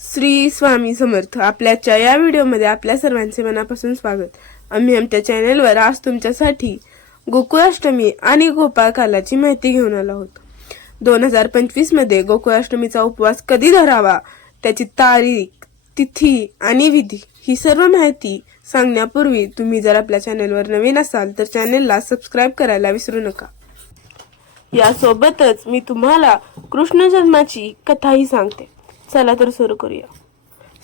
श्री स्वामी समर्थ. आपल्याच्या या व्हिडिओमध्ये आपल्या सर्वांचे मनापासून स्वागत. आम्ही आमच्या चॅनेलवर आज तुमच्यासाठी गोकुळाष्टमी आणि गोपाळकालाची माहिती घेऊन आलो आहोत. दोन हजार पंचवीसमध्ये गोकुळाष्टमीचा उपवास कधी धरावा त्याची तारीख तिथी आणि विधी ही सर्व माहिती सांगण्यापूर्वी तुम्ही जर आपल्या चॅनेलवर नवीन असाल तर चॅनेलला सबस्क्राईब करायला विसरू नका. यासोबतच मी तुम्हाला कृष्ण जन्माची कथाही सांगते. चला तर सुरू करूया.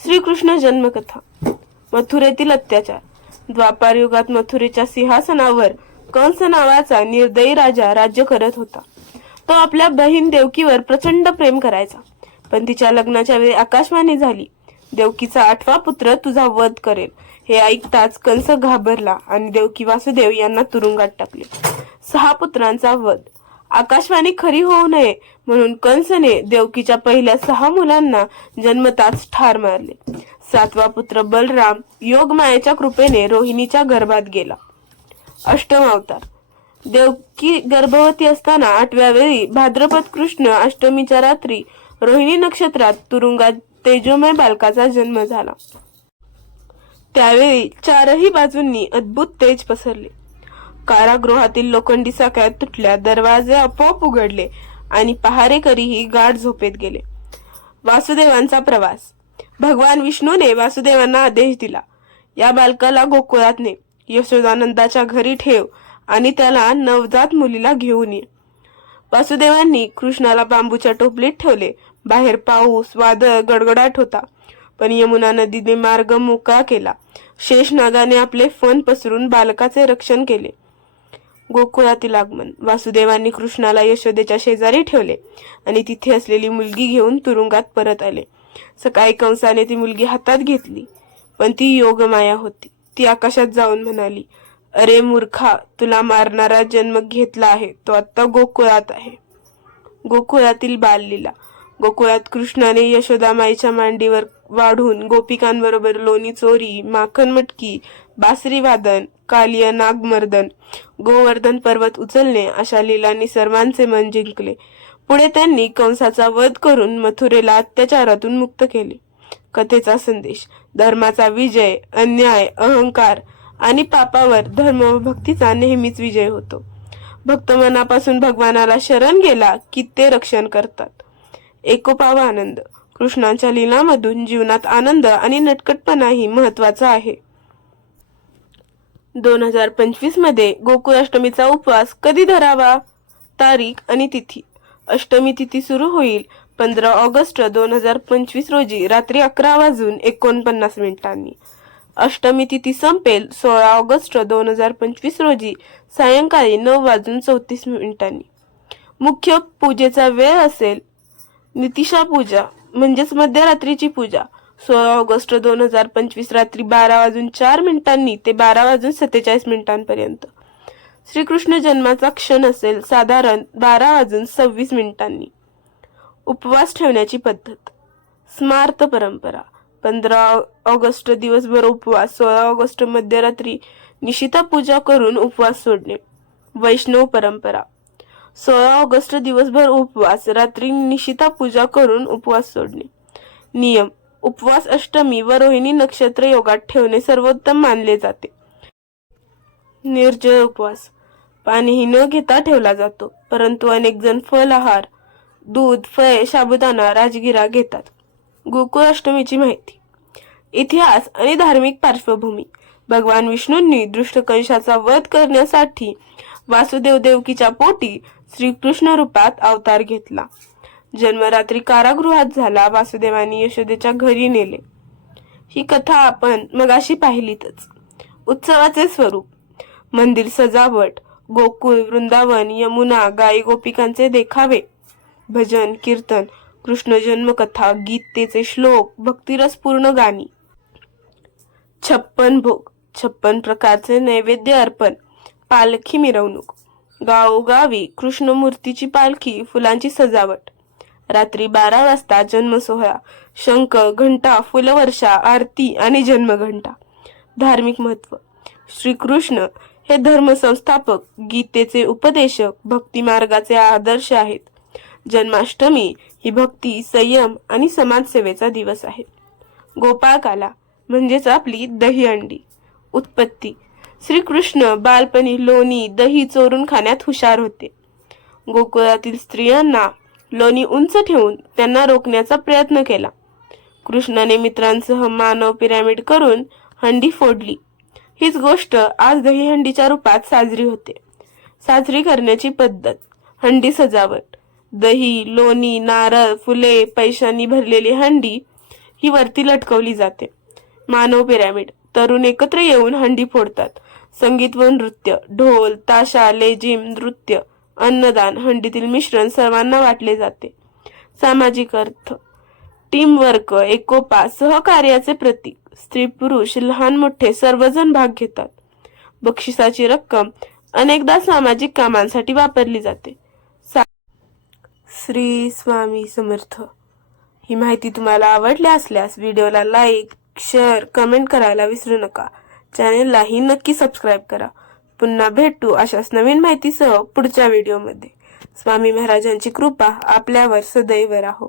श्रीकृष्ण जन्मकथा. मथुरेतील अत्याचार. द्वापार युगात मथुरेच्या सिंहासनावर कंस नावाचा निर्दयी राजा राज्य करत होता. तो आपल्या बहीण देवकीवर प्रचंड प्रेम करायचा. पण तिच्या लग्नाच्या वेळी आकाशवाणी झाली. देवकीचा आठवा पुत्र तुझा वध करेल. हे ऐकताच कंस घाबरला आणि देवकी वासुदेव यांना तुरुंगात टाकले. सहा पुत्रांचा वध. आकाशवाणी खरी होऊ नये म्हणून कंसने देवकीच्या पहिल्या सहा मुलांना जन्मताच ठार मारले. सातवा पुत्र बलराम योगमायाच्या कृपेने रोहिणीच्या गर्भात गेला. अष्टम अवतार. देवकी गर्भवती असताना आठव्या वेळी भाद्रपद कृष्ण अष्टमीच्या रात्री रोहिणी नक्षत्रात तुरुंगात तेजोमय बालकाचा जन्म झाला. त्यावेळी चारही बाजूंनी अद्भुत तेज पसरले. कारागृहातील लोखंडी साखळ्या तुटल्या दरवाजे आपोआप उघडले आणि पहारेकरीही गाढ झोपेत गेले. वासुदेवांचा प्रवास. भगवान विष्णूने वासुदेवांना आदेश दिला. या बालकाला गोकुळात ने. यशोदानंदाच्या घरी ठेव आणि त्याला नवजात मुलीला घेऊन ये. वासुदेवांनी कृष्णाला बांबूच्या टोपलीत ठेवले. बाहेर पाऊस वादळ गडगडाट होता. पण यमुना नदीने मार्ग मोकळा केला. शेषनागाने आपले फन पसरून बालकाचे रक्षण केले. गोकुळातील आगमन. वासुदेवांनी कृष्णाला यशोदेच्या शेजारी ठेवले आणि तिथे असलेली मुलगी घेऊन तुरुंगात परत आले. सकाळी कंसाने ती मुलगी हातात घेतली पण ती योगमाया होती. ती आकाशात जाऊन म्हणाली अरे मूर्खा तुला मारणारा जन्म घेतला आहे तो आत्ता गोकुळात आहे. गोकुळातील बाललीला. गोकुळात कृष्णाने यशोदामाईच्या मांडीवर वाढून गोपिकांबरोबर लोणी चोरी माखन मटकी बासरी वादन कालिया नागमर्दन गोवर्धन पर्वत उचलणे अशा लिलांनी सर्वांचे मन जिंकले. पुढे त्यांनी कंसाचा वध करून मथुरेला अत्याचारातून मुक्त केले. कथेचा संदेश धर्माचा विजय अन्याय अहंकार आणि पापावर धर्म व भक्तीचा नेहमीच विजय होतो. भक्त मनापासून भगवानाला शरण गेला की ते रक्षण करतात. एकोपा व आनंद कृष्णाच्या लीलामधून जीवनात आनंद आणि नटकटपणाही महत्त्वाचा आहे. दोन हजार पंचवीसमध्ये गोकुळाष्टमीचा उपवास कधी धरावा? तारीख आणि तिथी. अष्टमी तिथी सुरू होईल पंधरा ऑगस्ट दोन हजार पंचवीस रोजी रात्री अकरा वाजून एकोणपन्नास मिनिटांनी. अष्टमी तिथी संपेल सोळा ऑगस्ट दोन हजार पंचवीस रोजी सायंकाळी नऊ वाजून चौतीस मिनिटांनी. मुख्य पूजेचा वेळ असेल नितिशा पूजा. म्हणजेच मध्यरात्रीची पूजा. सोळा ऑगस्ट दोन हजार पंचवीस रात्री बारा वाजून चार मिनिटांनी ते बारा वाजून सत्तेचाळीस मिनिटांपर्यंत. श्रीकृष्ण जन्माचा क्षण असेल साधारण बारा वाजून सव्वीस मिनिटांनी. उपवास ठेवण्याची पद्धत. स्मार्त परंपरा. पंधरा ऑगस्ट दिवसभर उपवास सोळा ऑगस्ट मध्यरात्री निशिता पूजा करून उपवास सोडणे. वैष्णव परंपरा. सोळा ऑगस्ट दिवसभर उपवास रात्री निशिता पूजा करून उपवास सोडणे. नियम उपवास अष्टमी व रोहिणी नक्षत्र योगात ठेवणे सर्वोत्तम मानले जाते. निर्जळ उपवास पाणीही न घेता ठेवला जातो परंतु अनेक जण फल आहार दूध फळे साबुदाणा राजगिरा घेतात. गोकुळ अष्टमीची माहिती. इतिहास आणि धार्मिक पार्श्वभूमी. भगवान विष्णूंनी दृष्टकंशाचा वध करण्यासाठी वासुदेव देवकीच्या पोटी श्रीकृष्ण रूपात अवतार घेतला. जन्मरात्री कारागृहात झाला वासुदेवानी यशोदेच्या घरी नेले. ही कथा आपण मगाशी पाहिलीतच. उत्सवाचे स्वरूप. मंदिर सजावट गोकुळ वृंदावन यमुना गाई गोपिकांचे देखावे. भजन कीर्तन कृष्ण जन्मकथा गीतेचे श्लोक भक्तिरसपूर्ण गाणी. छप्पन भोग छप्पन प्रकारचे नैवेद्य अर्पण. पालखी मिरवणूक. गावोगावी कृष्णमूर्तीची पालखी फुलांची सजावट. रात्री बारा वाजता जन्मसोहळा. शंख घंटा फुलवर्षा आरती आणि जन्मघंटा. धार्मिक महत्त्व. श्रीकृष्ण हे धर्मसंस्थापक गीतेचे उपदेशक भक्तिमार्गाचे आदर्श आहेत. जन्माष्टमी ही भक्ती संयम आणि समाजसेवेचा दिवस आहे. गोपाळकाला म्हणजेच आपली दहीहंडी. उत्पत्ती. श्रीकृष्ण बालपणी लोणी दही चोरून खाण्यात हुशार होते. गोकुळातील स्त्रियांना लोणी उंच ठेवून त्यांना रोखण्याचा प्रयत्न केला. कृष्णाने मित्रांसह मानव पिरामिड करून हंडी फोडली. हीच गोष्ट आज दहीहंडीच्या रूपात साजरी होते. साजरी करण्याची पद्धत हंडी सजावट दही लोणी नारळ फुले पैशांनी भरलेली हंडी ही वरती लटकवली जाते. मानव पिरॅमिड तरुण एकत्र येऊन हंडी फोडतात. संगीत व नृत्य ढोल ताशा लेझिम नृत्य अन्नदान हंडीतील मिश्रण सर्वांना वाटले जाते. सामाजिक अर्थ टीम वर्क एकोपा सहकार्याचे प्रतीक स्त्री पुरुष लहान मोठे सर्वजण भाग घेतात. बक्षिसाची रक्कम अनेकदा सामाजिक कामांसाठी वापरली जाते. सा- श्री स्वामी समर्थ. ही माहिती तुम्हाला आवडली असल्यास व्हिडिओला लाईक शेअर कमेंट करायला विसरू नका. चॅनेललाही नक्की सबस्क्राईब करा. पुन्हा भेटू अशाच नवीन माहितीसह पुढच्या व्हिडिओमध्ये स्वामी महाराजांची कृपा आपल्यावर सदैव राहो.